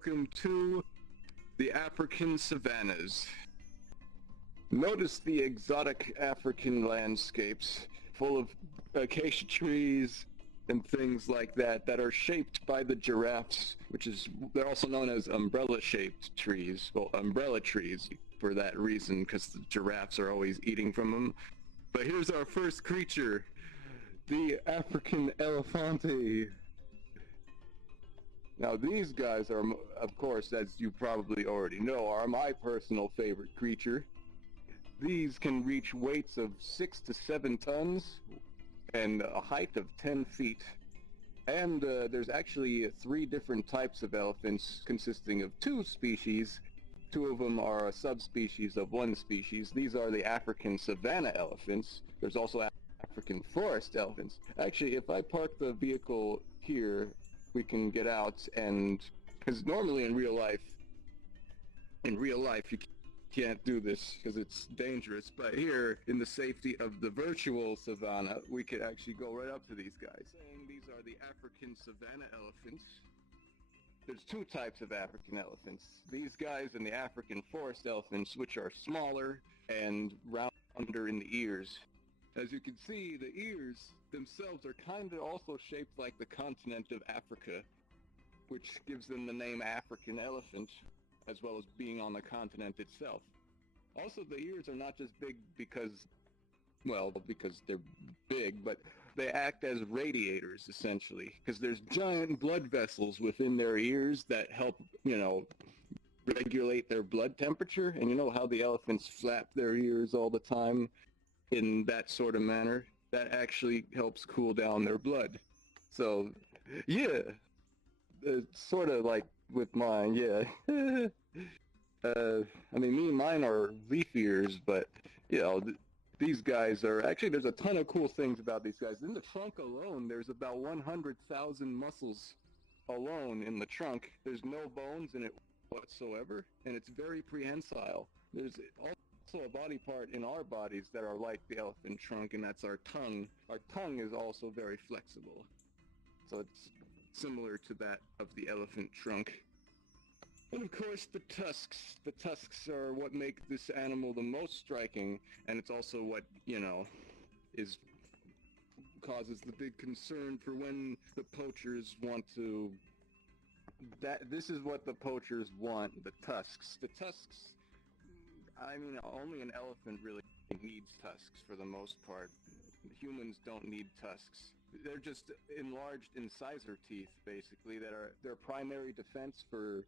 welcome to the African savannas. Notice the exotic African landscapes full of acacia trees and things like that that are shaped by the giraffes, they're also known as umbrella-shaped trees. Well, umbrella trees for that reason, because the giraffes are always eating from them. But here's our first creature, the African elephante. Now these guys are, of course, as you probably already know, are my personal favorite creature. These can reach weights of 6 to 7 tons and a height of 10 feet. And there's actually 3 different types of elephants consisting of 2 species. 2 of them are a subspecies of 1 species. These are the African savanna elephants. There's also African forest elephants. Actually, if I park the vehicle here, we can get out, and because normally in real life you can't do this because it's dangerous, but here in the safety of the virtual savanna we could actually go right up to these guys. These are the African savanna elephants. There's 2 types of African elephants, these guys and the African forest elephants, which are smaller and rounder in the ears. As you can see, the ears themselves are kind of also shaped like the continent of Africa, which gives them the name African elephant, as well as being on the continent itself. Also, the ears are not just big because they're big, but they act as radiators, essentially, because there's giant blood vessels within their ears that help, regulate their blood temperature. And you know how the elephants flap their ears all the time in that sort of manner? That actually helps cool down their blood. So, yeah, it's sort of like with mine, yeah. Mine are leaf ears, but, these guys are, actually there's a ton of cool things about these guys. In the trunk alone, there's about 100,000 muscles alone in the trunk. There's no bones in it whatsoever, and it's very prehensile. There's also a body part in our bodies that are like the elephant trunk, and that's our tongue. Our tongue is also very flexible, so it's similar to that of the elephant trunk. And of course the tusks. The tusks are what make this animal the most striking, and it's also what, causes the big concern for when the poachers want to... This is what the poachers want, the tusks. The tusks, only an elephant really needs tusks for the most part. Humans don't need tusks. They're just enlarged incisor teeth, basically, that are their primary defense for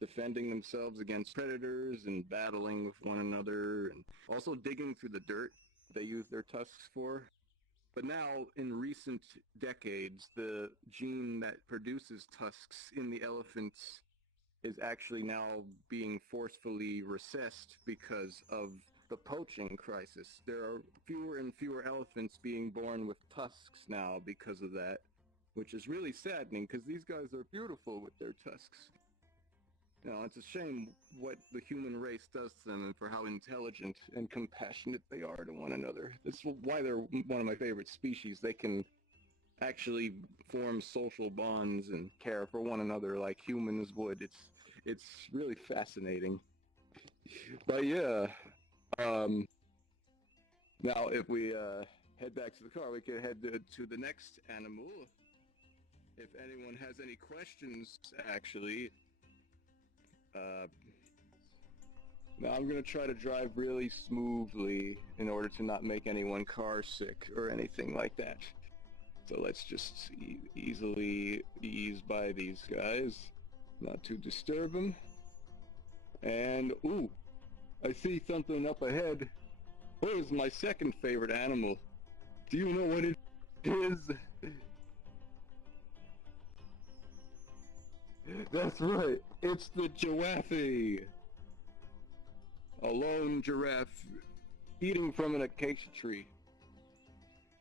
defending themselves against predators and battling with one another, and also digging through the dirt they use their tusks for. But now, in recent decades, the gene that produces tusks in the elephants is actually now being forcefully recessed because of the poaching crisis. There are fewer and fewer elephants being born with tusks now because of that, which is really saddening because these guys are beautiful with their tusks. It's a shame what the human race does to them and for how intelligent and compassionate they are to one another. This is why they're one of my favorite species. They can actually form social bonds and care for one another like humans would. It's really fascinating. But yeah, now if we head back to the car, we can head to the next animal. If anyone has any questions, actually. Now I'm going to try to drive really smoothly in order to not make anyone car sick or anything like that. So let's just easily ease by these guys, not to disturb them. And, ooh, I see something up ahead. What is my second favorite animal? Do you know what it is? That's right, it's the giraffe. A lone giraffe eating from an acacia tree.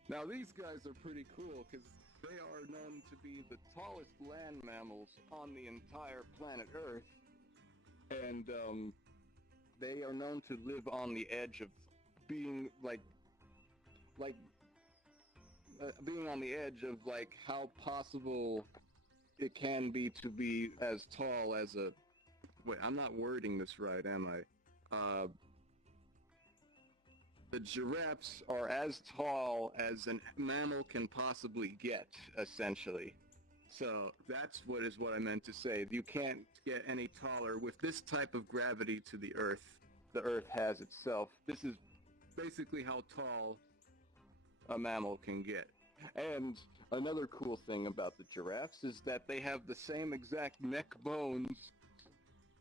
Now these guys are pretty cool because they are known to be the tallest land mammals on the entire planet Earth. And they are known to live on the edge of being being on the edge of how possible it can be to be as tall as a... Wait, I'm not wording this right, am I? The giraffes are as tall as a mammal can possibly get, essentially. So that's what I meant to say. You can't get any taller with this type of gravity to the Earth has itself. This is basically how tall a mammal can get. And another cool thing about the giraffes is that they have the same exact neck bones,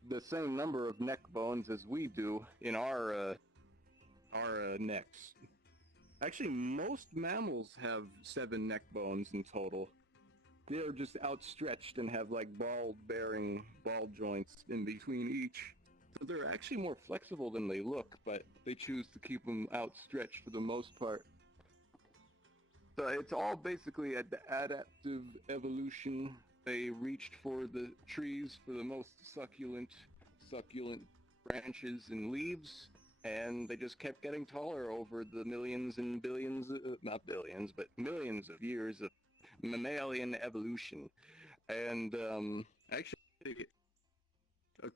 the same number of neck bones as we do in our necks. Actually, most mammals have 7 neck bones in total. They're just outstretched and have like ball joints in between each. So they're actually more flexible than they look, but they choose to keep them outstretched for the most part. So it's all basically adaptive evolution. They reached for the trees for the most succulent branches and leaves, and they just kept getting taller over the millions and billions, not billions, but millions of years of mammalian evolution. And actually,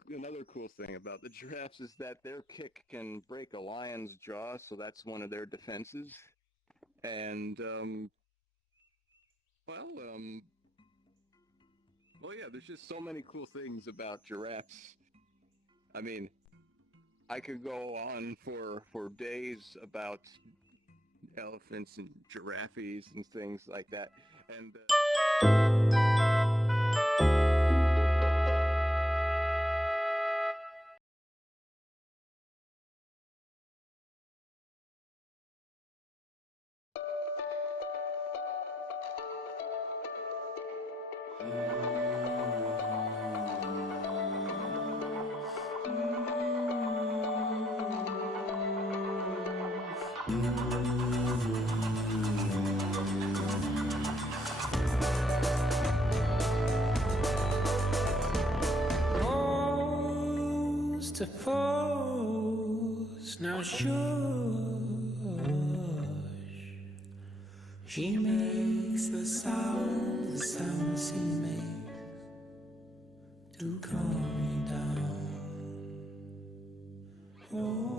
another cool thing about the giraffes is that their kick can break a lion's jaw, so that's one of their defenses. And, well, yeah, there's just so many cool things about giraffes. I mean, I could go on for days about elephants and giraffes and things like that. And Suppose now shush, she makes the sound she makes to calm me down. Oh.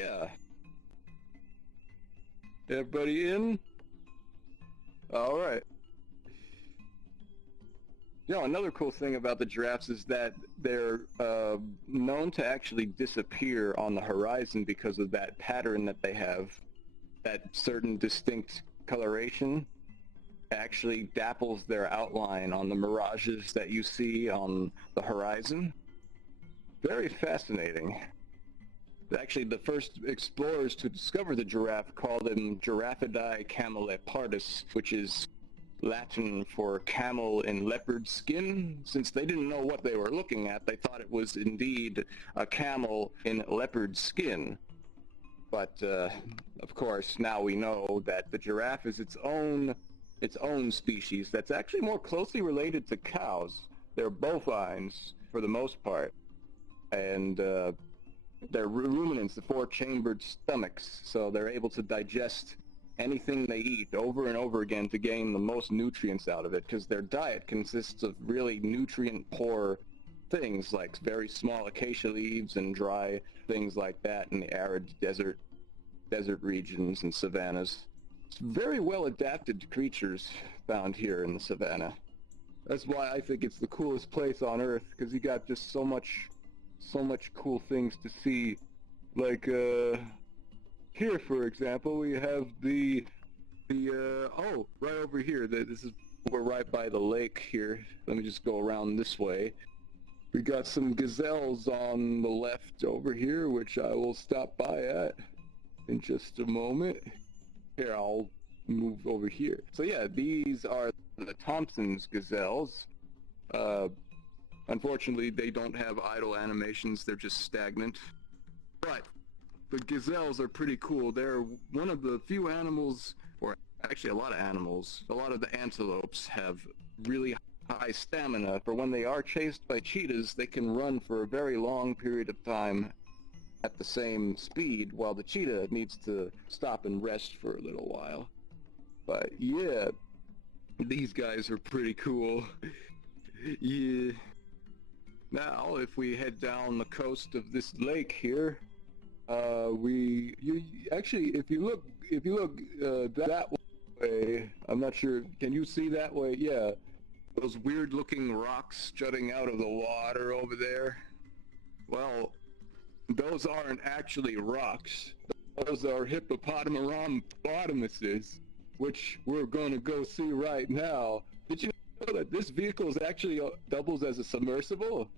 yeah. Everybody in? Alright. You know, another cool thing about the giraffes is that they're known to actually disappear on the horizon because of that pattern that they have. That certain distinct coloration actually dapples their outline on the mirages that you see on the horizon. Very fascinating. Actually, the first explorers to discover the giraffe called them Giraffidae camelopardatus, which is Latin for camel in leopard skin. Since they didn't know what they were looking at, they thought it was indeed a camel in leopard skin. But, of course, now we know that the giraffe is its own species that's actually more closely related to cows. They're bovines, for the most part. And, they're ruminants, the 4-chambered stomachs, so they're able to digest anything they eat over and over again to gain the most nutrients out of it, because their diet consists of really nutrient-poor things, like very small acacia leaves and dry things like that in the arid desert. desert regions and savannas. It's very well adapted to creatures found here in the savannah. That's why I think it's the coolest place on Earth, because you got just so much cool things to see. Like, here, for example, we have oh, right over here. We're right by the lake here. Let me just go around this way. We got some gazelles on the left over here, which I will stop by at in just a moment. Here, I'll move over here. So yeah, these are the Thompson's gazelles. Unfortunately, they don't have idle animations. They're just stagnant. But the gazelles are pretty cool. They're one of the few animals, or actually a lot of animals, a lot of the antelopes have really high stamina. For when they are chased by cheetahs, they can run for a very long period of time at the same speed, while the cheetah needs to stop and rest for a little while. But yeah, these guys are pretty cool. Yeah. Now, if we head down the coast of this lake here, actually, if you look that way, I'm not sure. Can you see that way? Yeah, those weird-looking rocks jutting out of the water over there. Well, those aren't actually rocks. Those are hippopotamuses, which we're going to go see right now. Did you know that this vehicle is actually doubles as a submersible?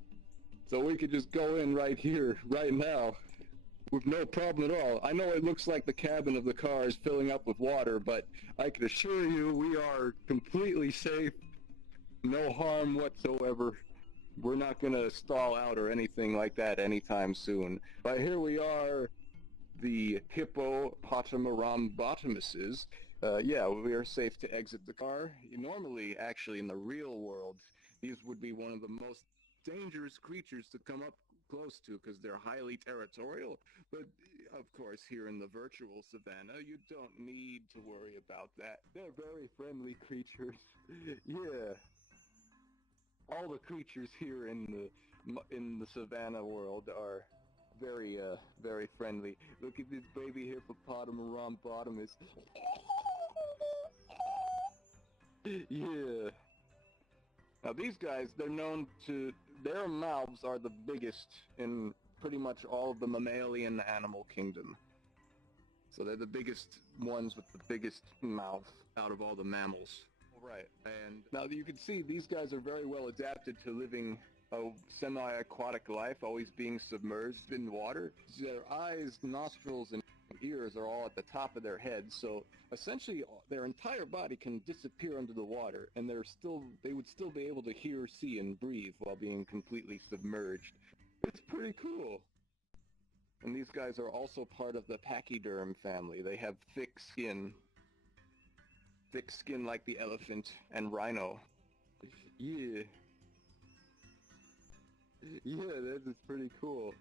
So we could just go in right here, right now, with no problem at all. I know it looks like the cabin of the car is filling up with water, but I can assure you we are completely safe. No harm whatsoever. We're not going to stall out or anything like that anytime soon. But here we are, the hippopotamuses. Yeah, we are safe to exit the car. Normally, actually, in the real world, these would be one of the most dangerous creatures to come up close to because they're highly territorial. But, of course, here in the virtual savannah, you don't need to worry about that. They're very friendly creatures. Yeah. All the creatures here in the savannah world are very very friendly. Look at this baby hippopotamus. Yeah. Now these guys, their mouths are the biggest in pretty much all of the mammalian animal kingdom. So they're the biggest ones with the biggest mouth out of all the mammals. Right, and now you can see these guys are very well adapted to living a semi-aquatic life, always being submerged in water. Their eyes, nostrils, and ears are all at the top of their heads, so essentially their entire body can disappear under the water, and they would still be able to hear, see, and breathe while being completely submerged. It's pretty cool. And these guys are also part of the pachyderm family. They have thick skin like the elephant and rhino. Yeah. Yeah, that is pretty cool.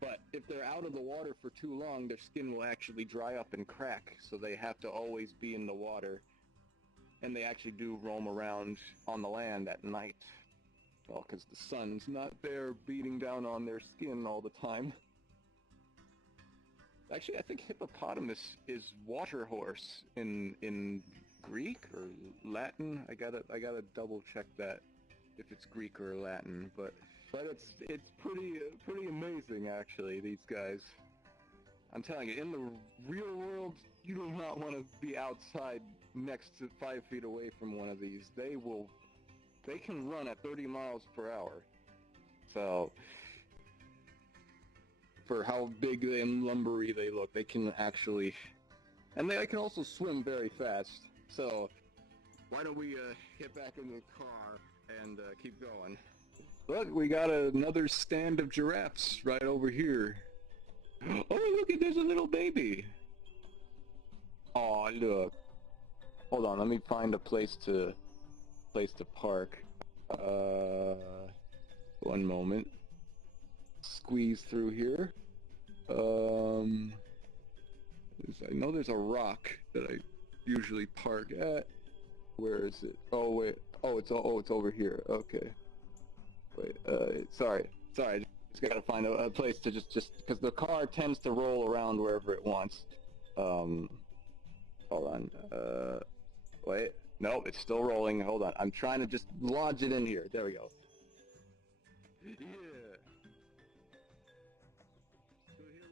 But if they're out of the water for too long, their skin will actually dry up and crack, so they have to always be in the water. And they actually do roam around on the land at night. Well, because the sun's not there beating down on their skin all the time. Actually, I think hippopotamus is water horse in Greek or Latin. I gotta double check that if it's Greek or Latin, but it's pretty amazing actually. These guys, I'm telling you, in the real world, you do not want to be outside next to 5 feet away from one of these. They can run at 30 miles per hour. So, for how big and lumbery they look, they can actually, and they can also swim very fast. So, why don't we get back in the car and keep going? Look, we got another stand of giraffes right over here. Oh, look, there's a little baby. Oh, look. Hold on, let me find a place to park. One moment. Squeeze through here. I know there's a rock that I usually park at. Where is it? Oh wait. Oh, it's over here. Okay. Wait. Sorry. I just gotta find a place to just because the car tends to roll around wherever it wants. Hold on. Wait. No, it's still rolling. Hold on. I'm trying to just lodge it in here. There we go. Yeah. So here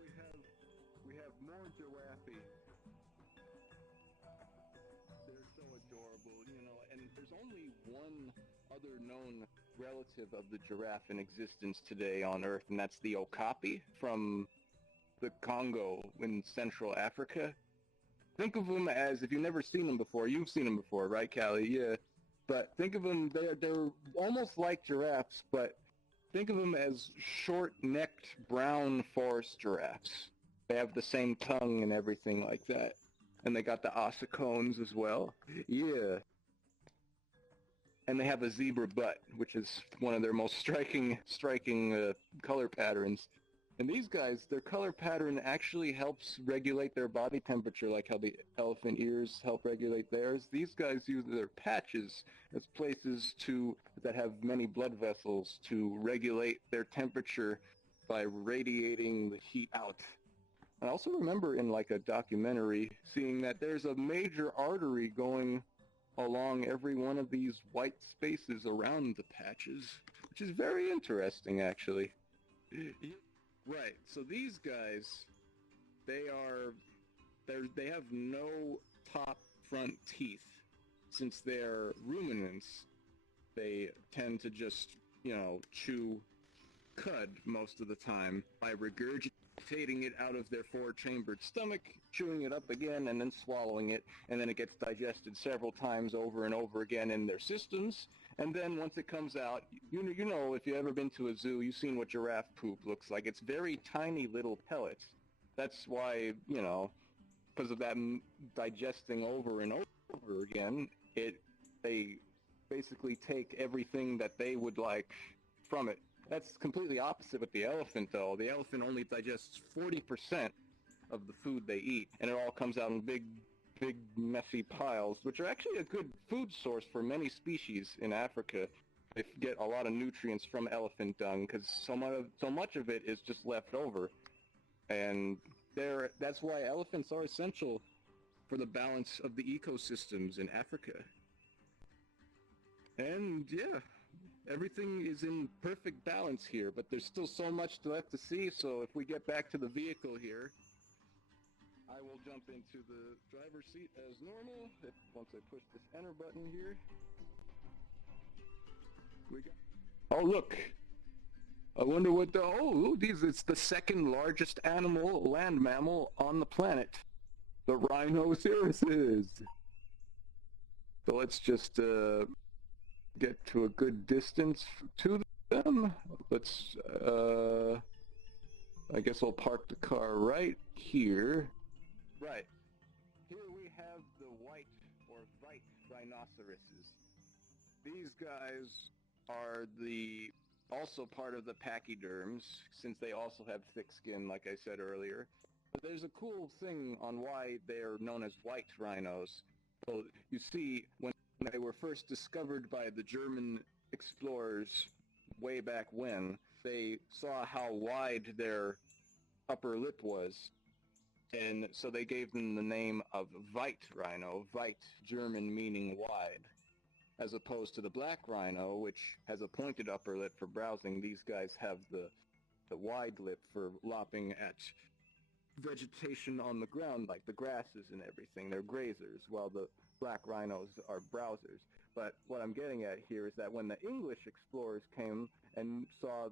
we have more giraffe. They're so adorable, you know, and there's only one other known relative of the giraffe in existence today on Earth, and that's the okapi from the Congo in Central Africa. Think of them as, if you've never seen them before, you've seen them before, right, Kally? Yeah. But think of them, they're almost like giraffes, but think of them as short-necked brown forest giraffes. They have the same tongue and everything like that. And they got the ossicones as well. Yeah. And they have a zebra butt, which is one of their most striking color patterns. And these guys, their color pattern actually helps regulate their body temperature, like how the elephant ears help regulate theirs. These guys use their patches as places that have many blood vessels to regulate their temperature by radiating the heat out. I also remember in like a documentary seeing that there's a major artery going along every one of these white spaces around the patches, which is very interesting, actually. Right, so these guys, they have no top front teeth. Since they're ruminants, they tend to just, you know, chew cud most of the time by regurgitating it out of their four-chambered stomach, chewing it up again, and then swallowing it, and then it gets digested several times over and over again in their systems. And then once it comes out, you know, if you've ever been to a zoo, you've seen what giraffe poop looks like. It's very tiny little pellets. That's why, you know, because of that digesting over and over again, they basically take everything that they would like from it. That's completely opposite with the elephant, though. The elephant only digests 40% of the food they eat, and it all comes out in big messy piles, which are actually a good food source for many species in Africa. They get a lot of nutrients from elephant dung because so much of it is just left over, and that's why elephants are essential for the balance of the ecosystems in Africa. And yeah, everything is in perfect balance here, but there's still so much left to see. So if we get back to the vehicle here, I will jump into the driver's seat as normal. Once I push this enter button here, oh look! I wonder what it's the second largest land mammal on the planet. The rhinoceroses. So let's just get to a good distance to them. Let's I guess I'll park the car right here. Right. Here we have the white or white rhinoceroses. These guys are also part of the pachyderms, since they also have thick skin, like I said earlier. But there's a cool thing on why they're known as white rhinos. So you see, when they were first discovered by the German explorers way back when, they saw how wide their upper lip was. And so they gave them the name of white rhino, white German meaning wide, as opposed to the black rhino, which has a pointed upper lip for browsing. These guys have the wide lip for lopping at vegetation on the ground, like the grasses and everything. They're grazers, while the black rhinos are browsers. But what I'm getting at here is that when the English explorers came and saw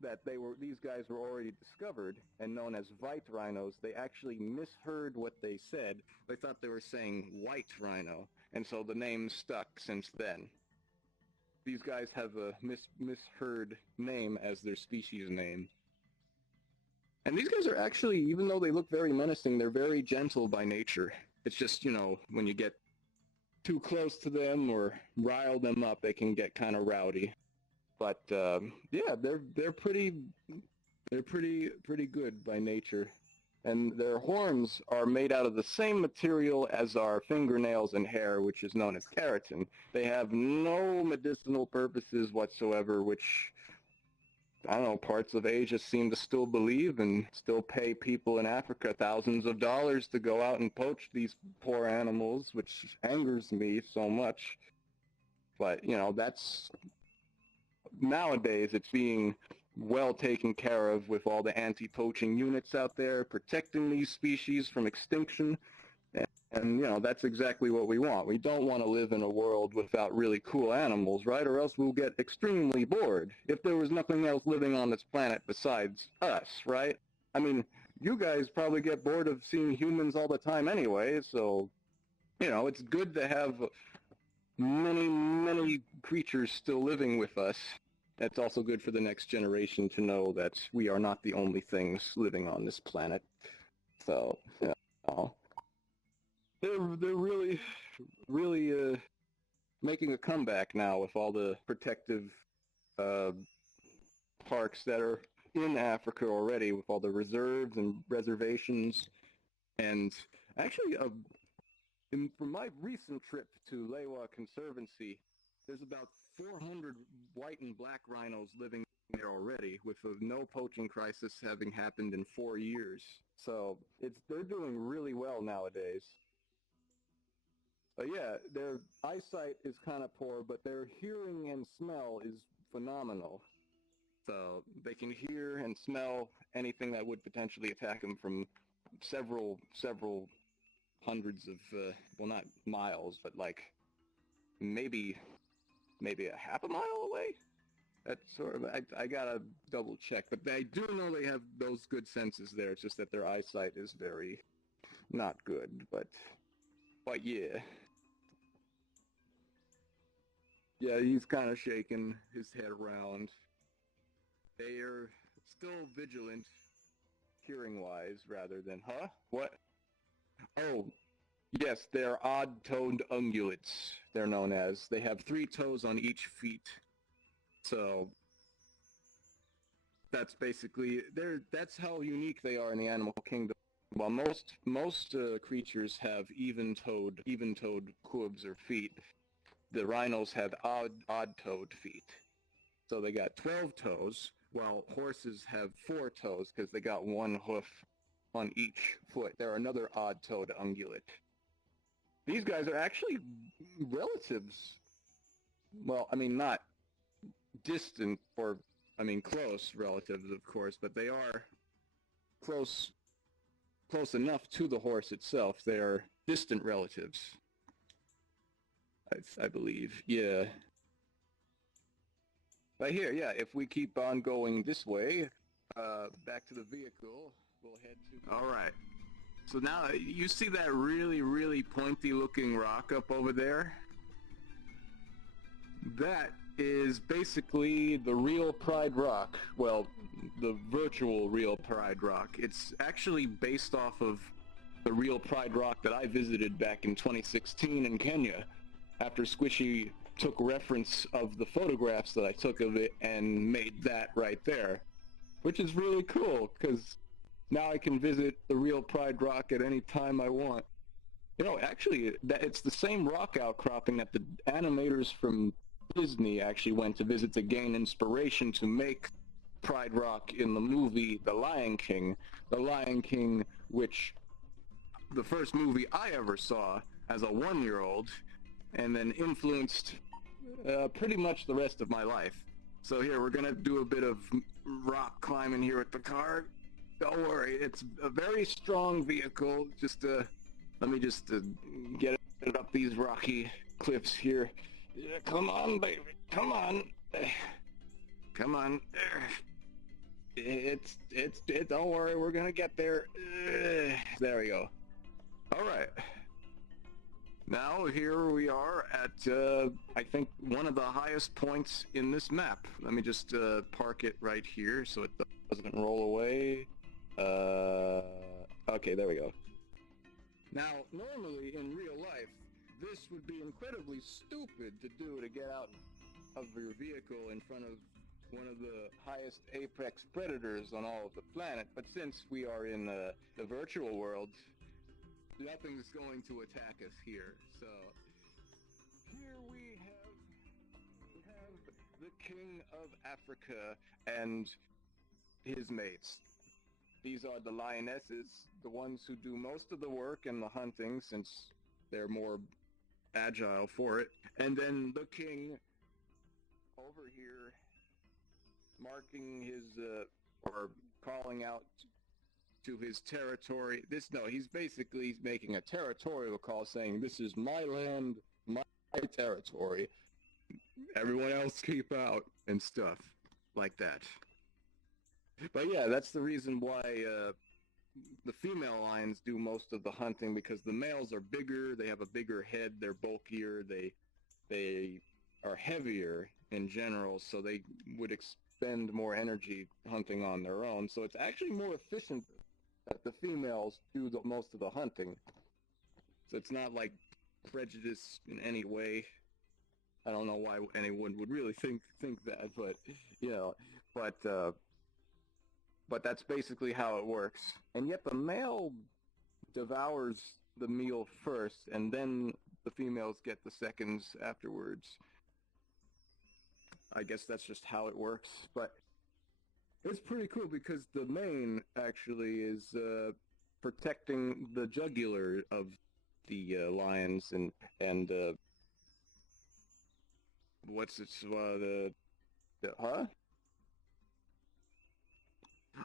that these guys were already discovered and known as white rhinos, they actually misheard what they said. They thought they were saying white rhino, and so the name stuck since then. These guys have a misheard name as their species name. And these guys are actually, even though they look very menacing, they're very gentle by nature. It's just, you know, when you get too close to them or rile them up, they can get kind of rowdy. But yeah, they're pretty good by nature, and their horns are made out of the same material as our fingernails and hair, which is known as keratin. They have no medicinal purposes whatsoever, which I don't know, parts of Asia seem to still believe and still pay people in Africa thousands of dollars to go out and poach these poor animals, which angers me so much. But, you know, that's, nowadays it's being well taken care of with all the anti-poaching units out there protecting these species from extinction. And, you know, that's exactly what we want. We don't want to live in a world without really cool animals, right? Or else we'll get extremely bored if there was nothing else living on this planet besides us, right? I mean, you guys probably get bored of seeing humans all the time anyway, so, you know, it's good to have many, many creatures still living with us. It's also good for the next generation to know that we are not the only things living on this planet. So, you know. They're really making a comeback now with all the protective parks that are in Africa already, with all the reserves and reservations. And actually, from my recent trip to Lewa Conservancy, there's about 400 white and black rhinos living there already, with no poaching crisis having happened in 4 years. So they're doing really well nowadays. But yeah, their eyesight is kind of poor, but their hearing and smell is phenomenal. So they can hear and smell anything that would potentially attack them from several hundreds of, well, not miles, but like maybe a half a mile away? That's sort of, I gotta double check, but I do know they have those good senses there. It's just that their eyesight is very not good, but yeah. Yeah, he's kind of shaking his head around. They are still vigilant, hearing-wise, rather than, huh? What? Oh, yes, they're odd-toed ungulates, they're known as. They have 3 toes on each feet. So, that's basically, that's how unique they are in the animal kingdom. While most creatures have even-toed hooves or feet, the rhinos have odd-toed feet. So they got 12 toes, while horses have 4 toes because they got 1 hoof on each foot. They're another odd-toed ungulate. These guys are actually relatives. Well, I mean, not distant or, I mean, close relatives, of course, but they are close enough to the horse itself. They are distant relatives, I believe. Yeah. But here, yeah, if we keep on going this way, back to the vehicle, we'll head to... Alright. So now, you see that really pointy-looking rock up over there? That is basically the real Pride Rock. Well, the virtual real Pride Rock. It's actually based off of the real Pride Rock that I visited back in 2016 in Kenya, after Squishy took reference of the photographs that I took of it and made that right there. Which is really cool, because now I can visit the real Pride Rock at any time I want. You know, actually, it's the same rock outcropping that the animators from Disney actually went to visit to gain inspiration to make Pride Rock in the movie The Lion King. The Lion King, which the first movie I ever saw as a 1-year-old, and then influenced pretty much the rest of my life. So here, we're gonna do a bit of rock climbing here with the car. Don't worry, it's a very strong vehicle. Just, let me just get it up these rocky cliffs here. Yeah, come on, baby, come on. Come on. Don't worry, we're gonna get there. There we go. Alright. Now here we are at, I think, one of the highest points in this map. Let me just park it right here so it doesn't roll away. Okay, there we go. Now, normally in real life, this would be incredibly stupid to do, to get out of your vehicle in front of one of the highest apex predators on all of the planet. But since we are in the virtual world, nothing's going to attack us here. So here we have the king of Africa and his mates. These are the lionesses, the ones who do most of the work and the hunting, since they're more agile for it. And then the king over here marking his, or calling out to his territory. He's basically making a territorial call saying, this is my land, my territory. Everyone else keep out, and stuff like that. But yeah, that's the reason why the female lions do most of the hunting, because the males are bigger, they have a bigger head, they're bulkier, they are heavier in general, so they would expend more energy hunting on their own. So it's actually more efficient that the females do most of the hunting. So it's not like prejudice in any way. I don't know why anyone would really think that, but you know, but that's basically how it works. And yet the male devours the meal first, and then the females get the seconds afterwards. I guess that's just how it works, but it's pretty cool because the mane actually is protecting the jugular of the lions, and what's its huh?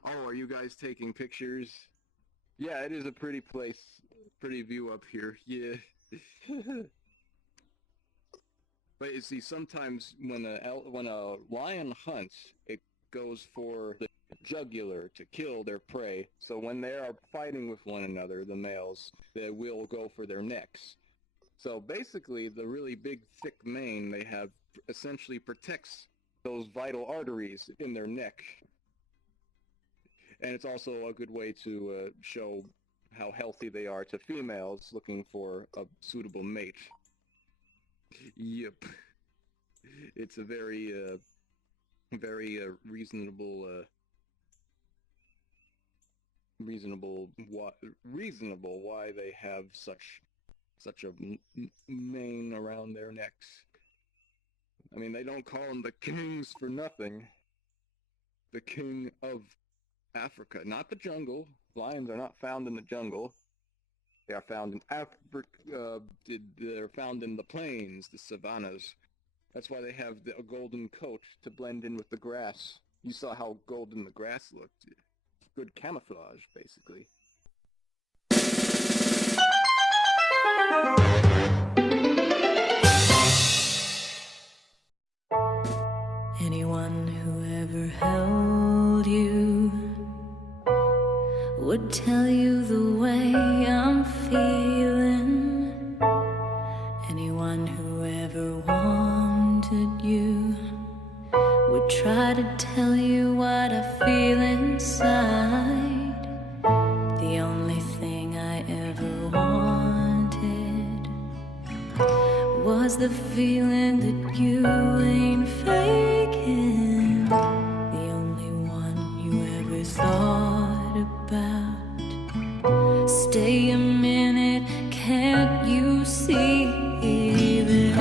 Oh, are you guys taking pictures? Yeah, it is a pretty place, pretty view up here. Yeah. But you see, sometimes when a lion hunts, it goes for the jugular to kill their prey. So when they are fighting with one another, the males, they will go for their necks. So basically, the really big, thick mane they have essentially protects those vital arteries in their neck. And it's also a good way to show how healthy they are to females looking for a suitable mate. Yep. It's a very reasonable why they have such a mane around their necks. I mean, they don't call them the kings for nothing. The king of Africa, not the jungle. Lions are not found in the jungle. They are found in Africa. They're found in the plains, the savannas. That's why they have a golden coat to blend in with the grass. You saw how golden the grass looked. Good camouflage, basically. Anyone who ever held you would tell you the way I'm feeling. Anyone who ever wanted you would try to tell you what I feel inside. The only thing I ever wanted was the feeling that you ain't faking. The only one you ever thought about. Stay a minute, can't you see that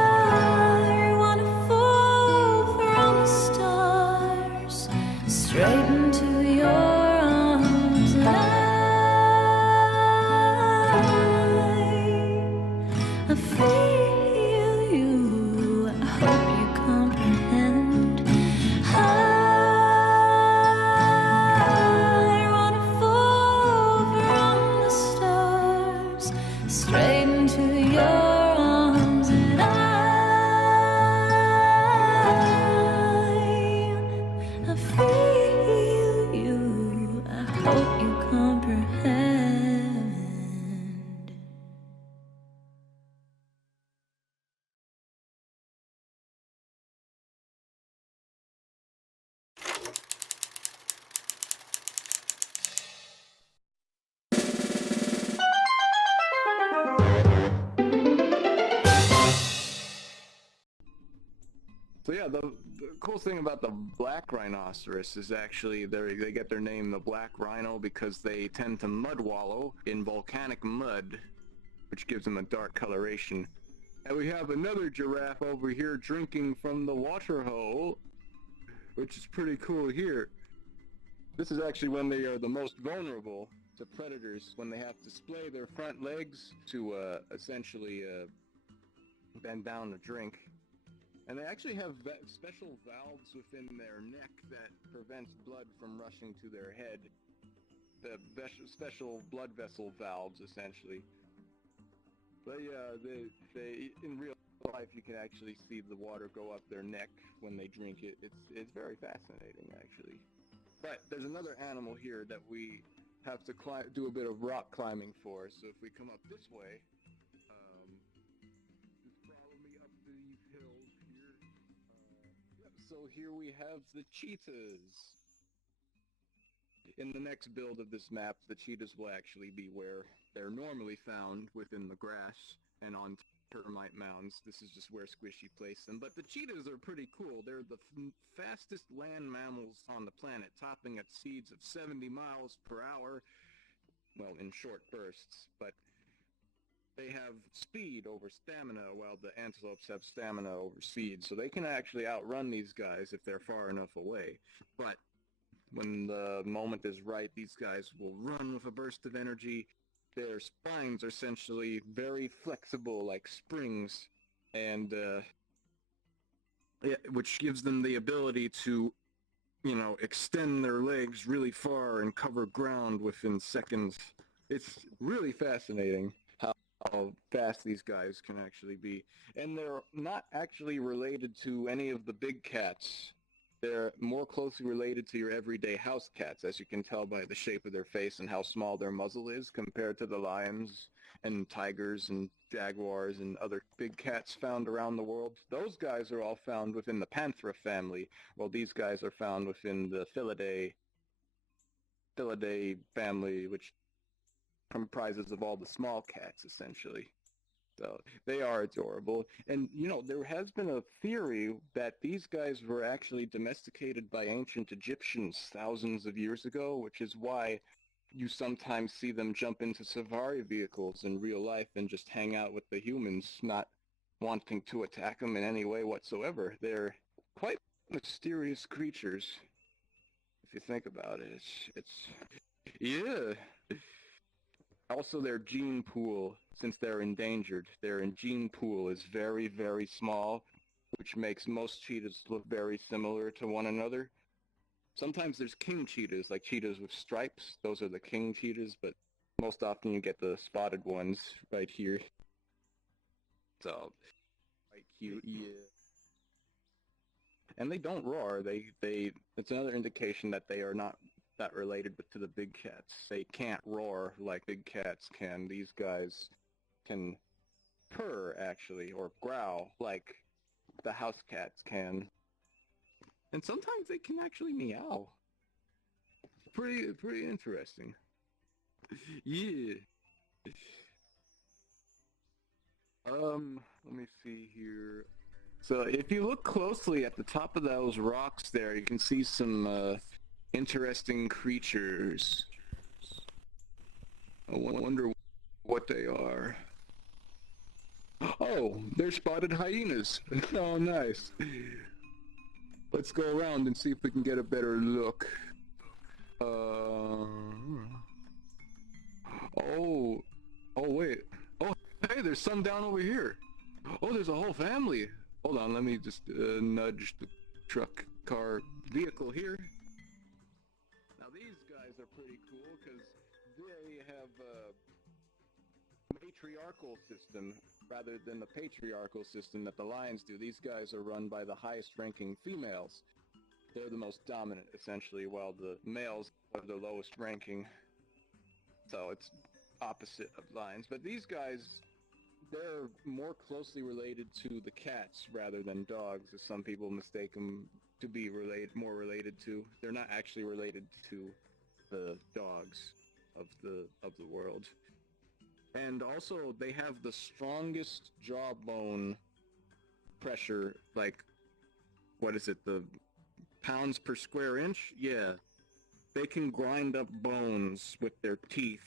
I wanna fall from the stars straight into your arms, and I feel you, I hope you comprehend. I wanna fall from the stars straight into your arms, and I feel you, I hope you comprehend. So yeah, the cool thing about the black rhinoceros is actually they get their name, the black rhino, because they tend to mud wallow in volcanic mud, which gives them a dark coloration. And we have another giraffe over here drinking from the water hole, which is pretty cool here. This is actually when they are the most vulnerable to predators, when they have to splay their front legs to essentially bend down to drink. And they actually have special valves within their neck that prevents blood from rushing to their head. The special blood vessel valves, essentially. But yeah, they in real life you can actually see the water go up their neck when they drink it. It's very fascinating, actually. But there's another animal here that we have to do a bit of rock climbing for. So if we come up this way, just follow me up these hills here. Yep, so here we have the cheetahs. In the next build of this map, the cheetahs will actually be where they're normally found, within the grass and on termite mounds. This is just where Squishy placed them. But the cheetahs are pretty cool. They're the fastest land mammals on the planet, topping at speeds of 70 miles per hour. Well, in short bursts, but they have speed over stamina, while the antelopes have stamina over speed. So they can actually outrun these guys if they're far enough away. But when the moment is right, these guys will run with a burst of energy. Their spines are essentially very flexible, like springs, and which gives them the ability to, extend their legs really far and cover ground within seconds. It's really fascinating how fast these guys can actually be. And they're not actually related to any of the big cats. They're more closely related to your everyday house cats, as you can tell by the shape of their face and how small their muzzle is compared to the lions and tigers and jaguars and other big cats found around the world. Those guys are all found within the Panthera family, while these guys are found within the Felidae family, which comprises of all the small cats, essentially. So they are adorable. And, there has been a theory that these guys were actually domesticated by ancient Egyptians thousands of years ago, which is why you sometimes see them jump into safari vehicles in real life and just hang out with the humans, not wanting to attack them in any way whatsoever. They're quite mysterious creatures, if you think about it. Yeah. Also, their gene pool, since they're endangered, their gene pool is very, very small, which makes most cheetahs look very similar to one another. Sometimes there's king cheetahs, like cheetahs with stripes. Those are the king cheetahs, but most often you get the spotted ones right here. So, quite cute, yeah. And they don't roar. It's another indication that they are not that related to the big cats. They can't roar like big cats can. These guys can purr, actually, or growl like the house cats can. And sometimes they can actually meow. Pretty interesting. Yeah. Let me see here. So if you look closely at the top of those rocks there, you can see some interesting creatures. I wonder what they are. Oh, they're spotted hyenas. Oh, nice. Let's go around and see if we can get a better look. Oh wait. Oh, hey, there's some down over here. Oh, there's a whole family. Hold on, let me just nudge the car vehicle here. Now these guys are pretty cool because they have a matriarchal system rather than the patriarchal system that the lions do. These guys are run by the highest ranking females. They're the most dominant, essentially, while the males are the lowest ranking. So it's opposite of lions. But these guys, they're more closely related to the cats rather than dogs, as some people mistake them to be more related to. They're not actually related to the dogs of the world. And also, they have the strongest jawbone pressure, like, what is it, the pounds per square inch? Yeah. They can grind up bones with their teeth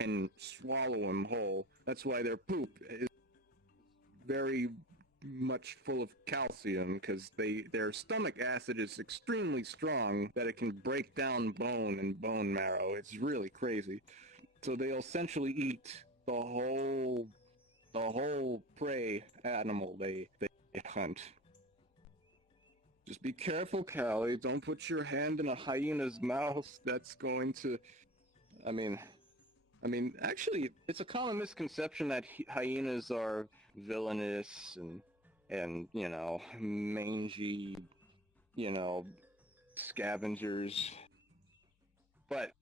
and swallow them whole. That's why their poop is very much full of calcium because their stomach acid is extremely strong that it can break down bone and bone marrow. It's really crazy. So they'll essentially eat the whole prey animal they hunt. Just be careful, Kally. Don't put your hand in a hyena's mouth. That's going to... I mean, actually, it's a common misconception that hyenas are villainous and you know, mangy, you know, scavengers. But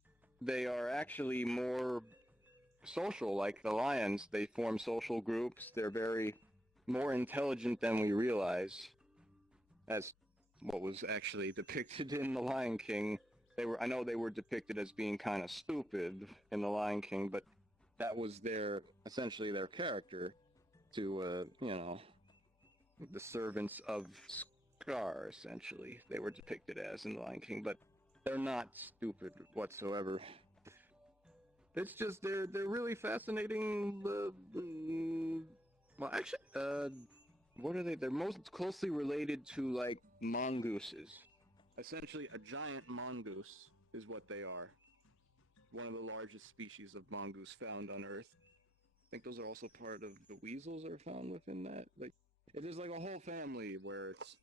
they are actually more social, like the lions. They form social groups. They're very more intelligent than we realize. As what was actually depicted in The Lion King. I know they were depicted as being kind of stupid in The Lion King, but that was essentially their character to, you know, the servants of Scar, essentially. They were depicted as in The Lion King, but they're not stupid whatsoever. It's just, they're really fascinating, well, actually, what are they? They're most closely related to, like, mongooses. Essentially, a giant mongoose is what they are. One of the largest species of mongoose found on Earth. I think those are also part of the weasels are found within that. Like, it is like a whole family where it's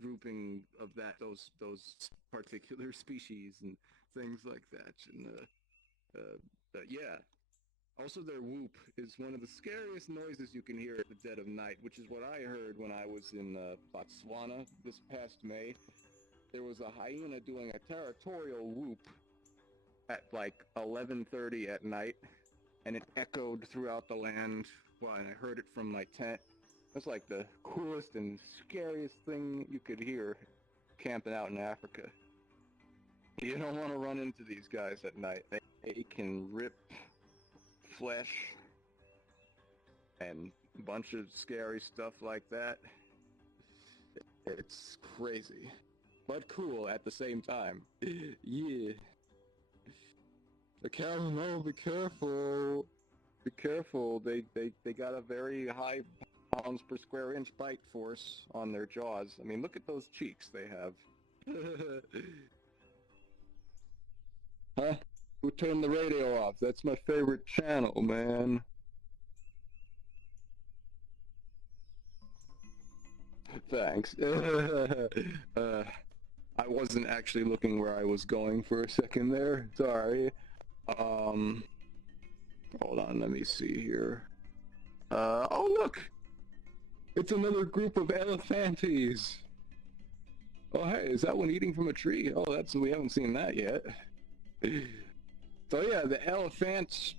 grouping of those particular species and things like that. And yeah. Also, their whoop is one of the scariest noises you can hear at the dead of night, which is what I heard when I was in Botswana this past May. There was a hyena doing a territorial whoop at like 11:30 at night, and it echoed throughout the land. Well, and I heard it from my tent. That's like the coolest and scariest thing you could hear camping out in Africa. You don't want to run into these guys at night. They can rip flesh and a bunch of scary stuff like that. It's crazy, but cool at the same time. Yeah. Kally, no, be careful. Be careful. They got a very high pounds per square inch bite force on their jaws. I mean, look at those cheeks they have. Huh? Who turned the radio off? That's my favorite channel, man. Thanks. I wasn't actually looking where I was going for a second there. Sorry. Hold on, let me see here. Oh look! It's another group of elephantes! Oh hey, is that one eating from a tree? Oh, we haven't seen that yet. So yeah, the elephants,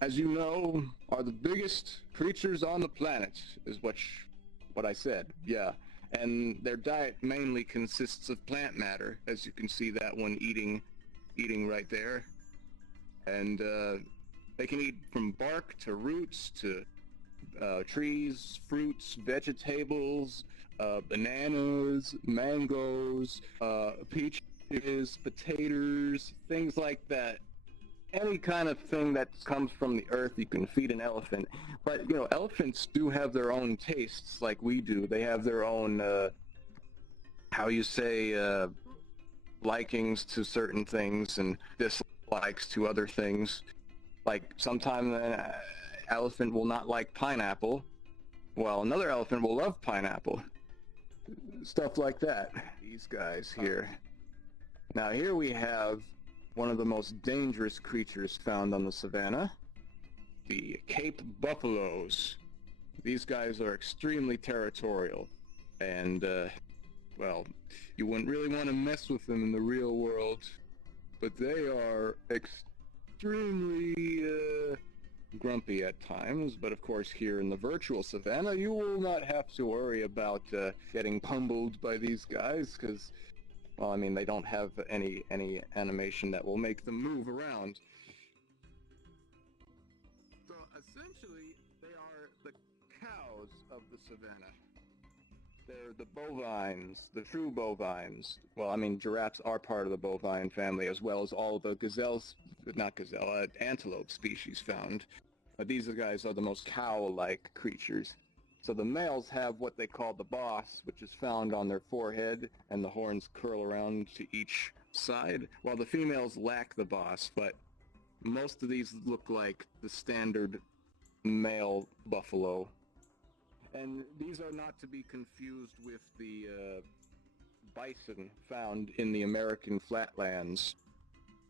as you know, are the biggest creatures on the planet, is what I said, yeah. And their diet mainly consists of plant matter, as you can see that one eating right there. And they can eat from bark to roots to trees, fruits, vegetables, bananas, mangoes, peaches, potatoes, things like that. Any kind of thing that comes from the earth you can feed an elephant. But, you know, elephants do have their own tastes like we do. They have their own, likings to certain things and dislikes to other things. Like, sometimes an elephant will not like pineapple, while another elephant will love pineapple. Stuff like that. These guys here. Now here we have one of the most dangerous creatures found on the savannah, the Cape buffaloes. These guys are extremely territorial, and, well, you wouldn't really want to mess with them in the real world, but they are extremely, grumpy at times. But of course here in the virtual savannah you will not have to worry about getting pummeled by these guys, because, well, I mean, they don't have any animation that will make them move around. So essentially they are the cows of the savannah. They're the bovines, the true bovines. Well, I mean, giraffes are part of the bovine family, as well as all the antelope species found. But these guys are the most cow-like creatures. So the males have what they call the boss, which is found on their forehead, and the horns curl around to each side, while the females lack the boss, but most of these look like the standard male buffalo. And these are not to be confused with the bison found in the American flatlands.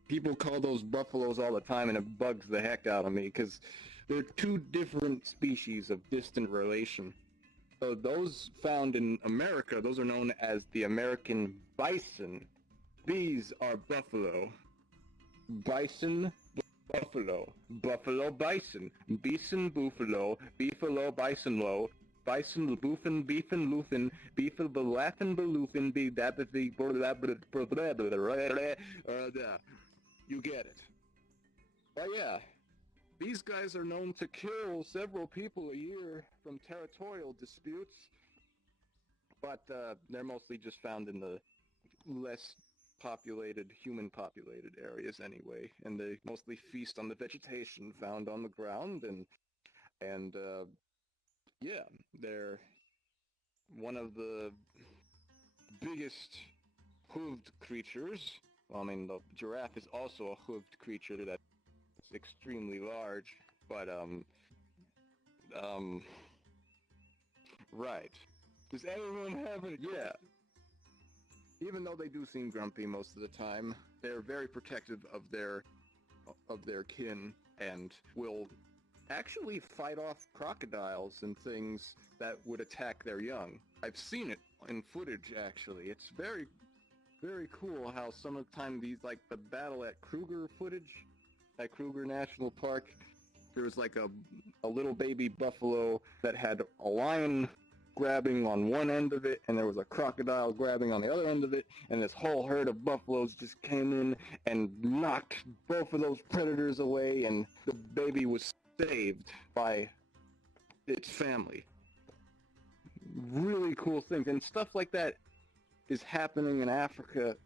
People call those buffaloes all the time, and it bugs the heck out of me, because they're two different species of distant relation. So those found in America, those are known as the American bison. These are buffalo. Bison, buffalo. Buffalo, bison. Bison, buffalo. Beefalo, bison-lo. Bison, boofin, beefin, loofin. Beefal, belaffin, beloofin. Be dappathy, you get it. But yeah, these guys are known to kill several people a year from territorial disputes, but they're mostly just found in the less populated, human-populated areas anyway, and they mostly feast on the vegetation found on the ground, and yeah, they're one of the biggest hooved creatures. Well, I mean, the giraffe is also a hooved creature that's extremely large, but, right. Does anyone have it? Yeah. Even though they do seem grumpy most of the time, they're very protective of their kin, and will actually fight off crocodiles and things that would attack their young. I've seen it in footage, actually. It's very, very cool how some of the time these, like the battle at Kruger footage, at Kruger National Park, there was like a little baby buffalo that had a lion grabbing on one end of it, and there was a crocodile grabbing on the other end of it, and this whole herd of buffaloes just came in and knocked both of those predators away, and the baby was saved by its family. Really cool things, and stuff like that is happening in Africa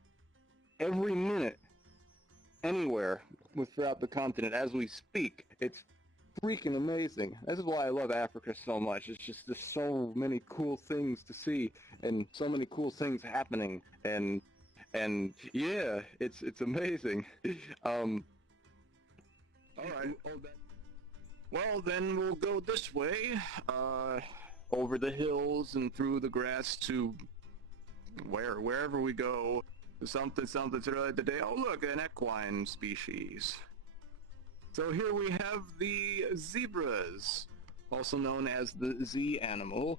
every minute, anywhere throughout the continent as we speak. It's freaking amazing. This is why I love Africa so much. It's just there's so many cool things to see, and so many cool things happening, and yeah, it's amazing. All right. Well, then we'll go this way, over the hills and through the grass to wherever we go. Something today. Oh, look, an equine species. So here we have the zebras, also known as the Z animal.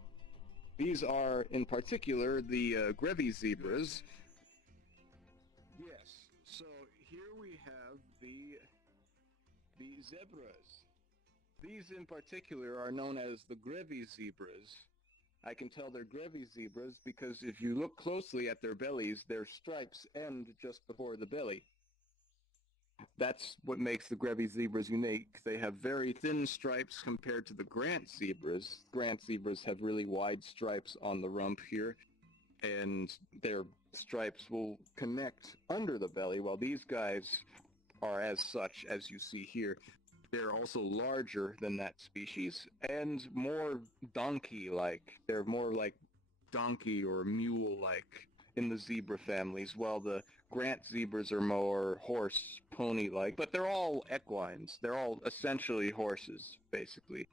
These are, in particular, the Grevy zebras. Yes, so here we have the zebras. These in particular are known as the Grevy zebras. I can tell they're Grevy zebras because if you look closely at their bellies, their stripes end just before the belly. That's what makes the Grevy zebras unique. They have very thin stripes compared to the Grant zebras. Grant zebras have really wide stripes on the rump here, and their stripes will connect under the belly, while these guys are as such as you see here. They're also larger than that species, and more donkey-like. They're more like donkey or mule-like in the zebra families, while the Grant zebras are more horse, pony-like. But they're all equines. They're all essentially horses, basically.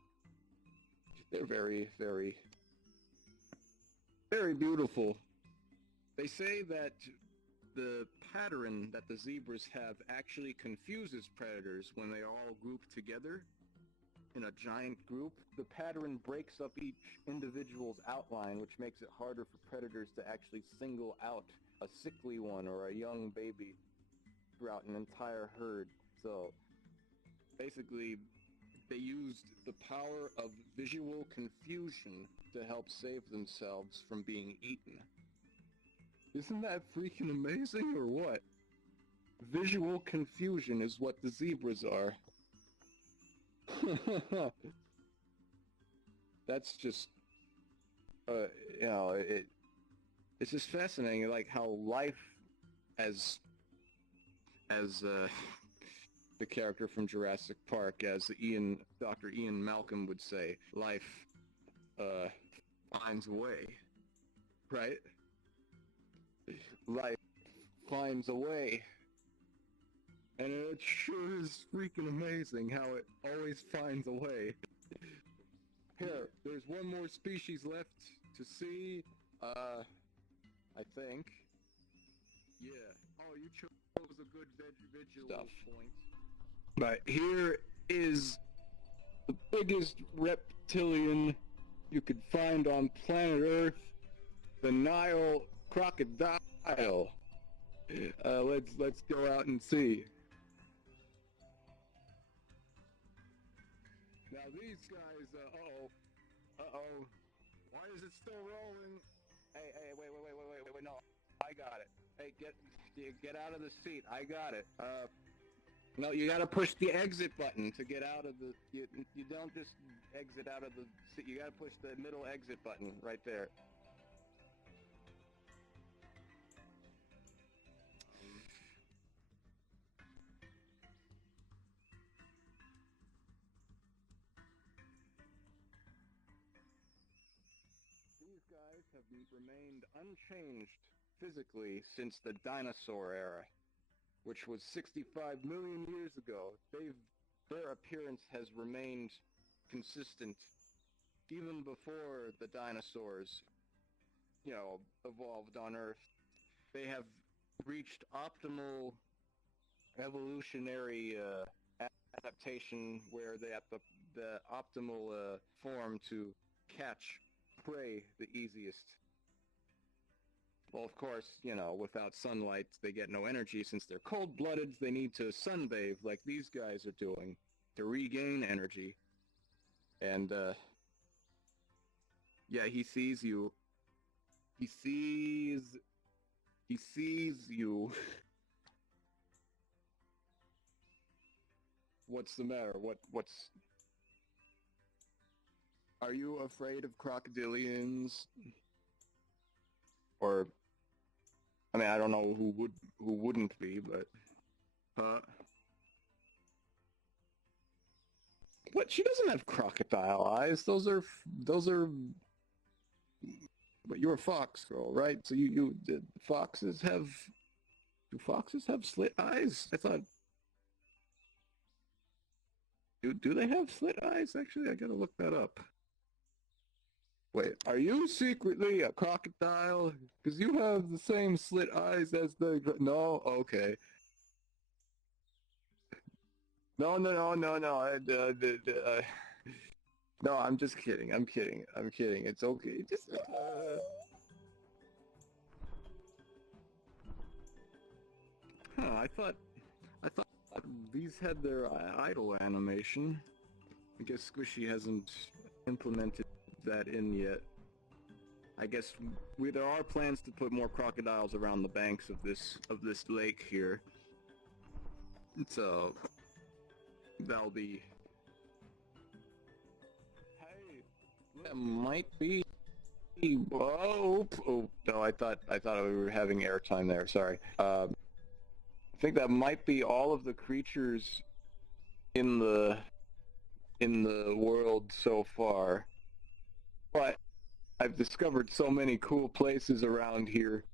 They're very, very, very beautiful. They say that the pattern that the zebras have actually confuses predators when they are all grouped together in a giant group. The pattern breaks up each individual's outline, which makes it harder for predators to actually single out a sickly one or a young baby throughout an entire herd. So basically, they used the power of visual confusion to help save themselves from being eaten. Isn't that freaking amazing, or what? Visual confusion is what the zebras are. That's just, it's just fascinating, like how life as the character from Jurassic Park, as Dr. Ian Malcolm would say, life finds a way, right? Life finds a way. And it sure is freaking amazing how it always finds a way. Here, there's one more species left to see, I think. Yeah. Oh, you chose a good visual point. But here is the biggest reptilian you could find on planet Earth, the Nile crocodile. Let's go out and see. Now these guys, uh-oh. Why is it still rolling? Hey, wait, no. I got it. Hey, get out of the seat. I got it. No, you gotta push the exit button to get out of the, you don't just exit out of the seat. You gotta push the middle exit button right there. These guys have remained unchanged physically since the dinosaur era, which was 65 million years ago. Their appearance has remained consistent even before the dinosaurs, evolved on Earth. They have reached optimal evolutionary adaptation where they have the optimal form to catch prey the easiest. Well, of course, without sunlight, they get no energy. Since they're cold-blooded, they need to sunbathe like these guys are doing to regain energy. And, yeah, he sees you. He sees you. What's the matter? What's... Are you afraid of crocodilians? Or... I mean, I don't know who wouldn't be, but... What? She doesn't have crocodile eyes. Those are... But you're a fox girl, right? So foxes have... Do foxes have slit eyes? I thought... Do they have slit eyes? Actually, I gotta look that up. Wait, are you secretly a crocodile? Because you have the same slit eyes as the... No? Okay. No. No, I'm just kidding. I'm kidding. It's okay. Just... I thought these had their idle animation. I guess Squishy hasn't implemented that in yet. I guess there are plans to put more crocodiles around the banks of this lake here. So that'll be... Hey, that might be... Oh, no, I thought we were having airtime there. Sorry. I think that might be all of the creatures in the world so far. But I've discovered so many cool places around here.